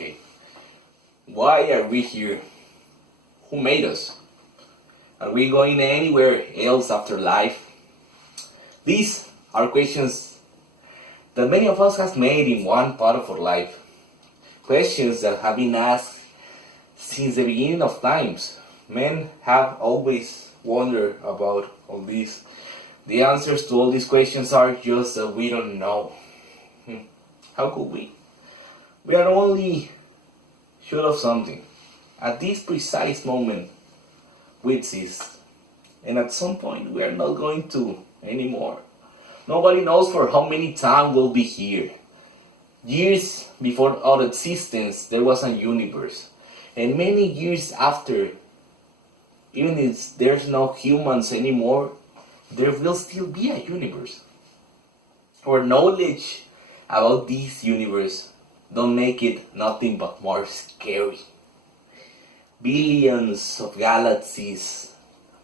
Okay. Why are we here? Who made us? Are we going anywhere else after life? These are questions that many of us have made in one part of our life. Questions that have been asked since the beginning of times. Men have always wondered about all this. The answers to all these questions are just that we don't know. How could we? We are only sure of something. At this precise moment, we exist. And at some point, we are not going to anymore. Nobody knows for how many time we'll be here. Years before our existence, there was a universe. And many years after, even if there's no humans anymore, there will still be a universe. Our knowledge about this universe don't make it nothing but more scary. Billions of galaxies,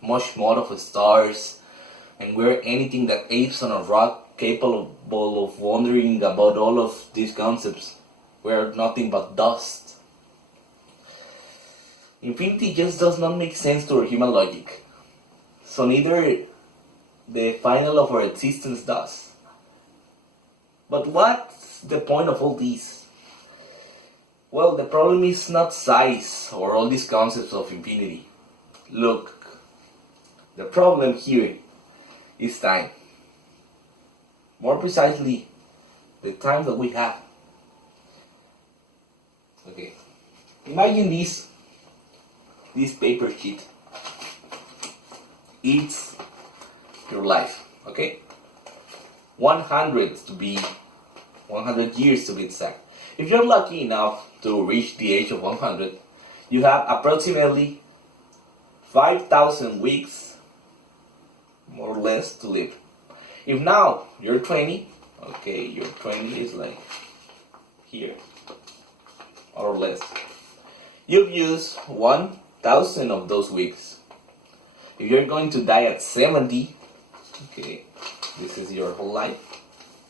much more of stars, and we're anything that apes on a rock capable of wondering about all of these concepts. We're nothing but dust. Infinity just does not make sense to our human logic. So neither the final of our existence does. But what's the point of all this? Well, the problem is not size or all these concepts of infinity. Look, the problem here is time. More precisely, the time that we have. Okay, imagine this paper sheet. It's your life, okay? 100 years to be exact. If you're lucky enough to reach the age of 100, you have approximately 5,000 weeks, more or less, to live. If now you're 20, okay, your 20 is like here, more or less. You've used 1,000 of those weeks. If you're going to die at 70, okay, this is your whole life,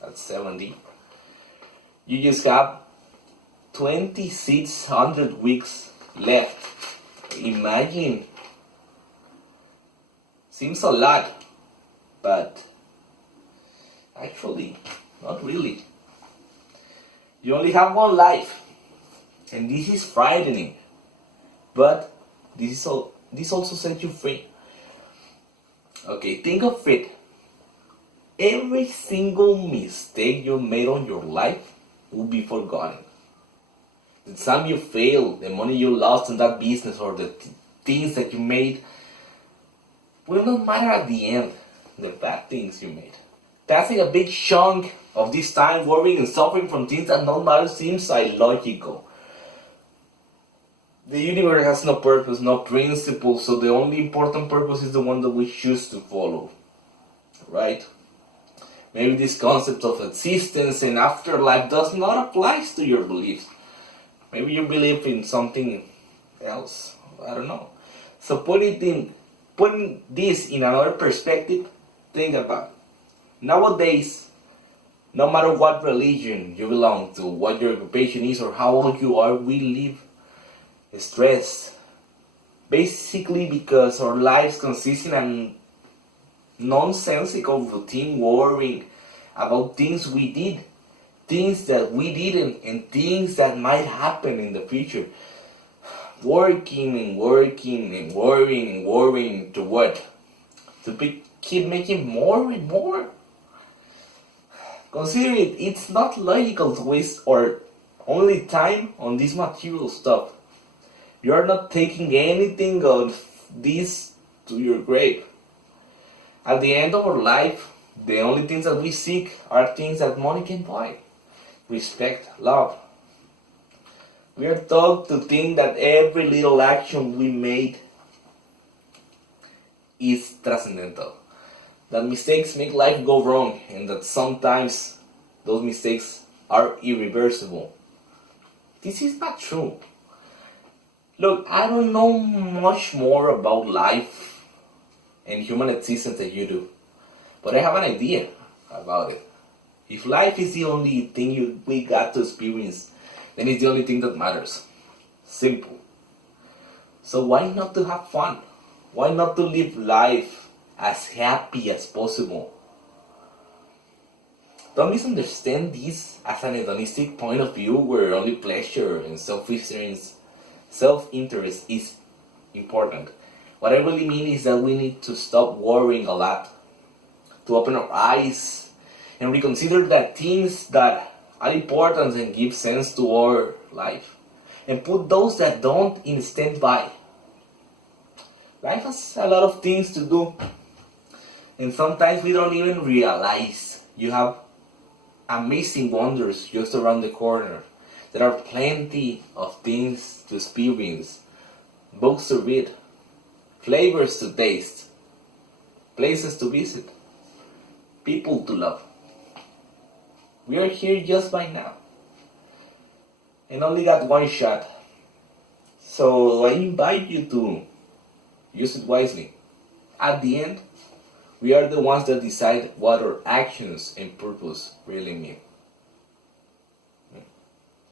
at 70, you just have 2,600 weeks left. Imagine. Seems a lot, but actually, not really. You only have one life, and this is frightening, but this also sets you free. Okay, think of it. Every single mistake you made on your life will be forgotten. The time you failed, the money you lost in that business, or the things that you made will not matter at the end. The bad things you made. Passing a big chunk of this time worrying and suffering from things that don't matter seems illogical. The universe has no purpose, no principle, so the only important purpose is the one that we choose to follow. Right? Maybe this concept of existence and afterlife does not apply to your beliefs. Maybe you believe in something else. I don't know. So putting this in another perspective, think about it. Nowadays, no matter what religion you belong to, what your occupation is, or how old you are, we live stressed. Basically because our lives consist in a nonsensical routine worrying about things we did, things that we didn't, and things that might happen in the future. Working and working and worrying and worrying to what? Keep making more and more? Consider it, it's not logical to waste our only time on this material stuff. You are not taking anything of this to your grave. At the end of our life, the only things that we seek are things that money can buy. Respect, love. We are taught to think that every little action we made is transcendental. That mistakes make life go wrong, and that sometimes those mistakes are irreversible. This is not true. Look, I don't know much more about life and human existence than you do, but I have an idea about it. If life is the only thing we got to experience, and it's the only thing that matters. Simple. So why not to have fun? Why not to live life as happy as possible? Don't misunderstand this as an hedonistic point of view where only pleasure and self-interest is important. What I really mean is that we need to stop worrying a lot, to open our eyes and reconsider the things that are important and give sense to our life, and put those that don't in standby. Life has a lot of things to do, and sometimes we don't even realize you have amazing wonders just around the corner. There are plenty of things to experience, books to read, flavors to taste, places to visit, people to love. We are here just by now, and only got one shot. So I invite you to use it wisely. At the end, we are the ones that decide what our actions and purpose really mean.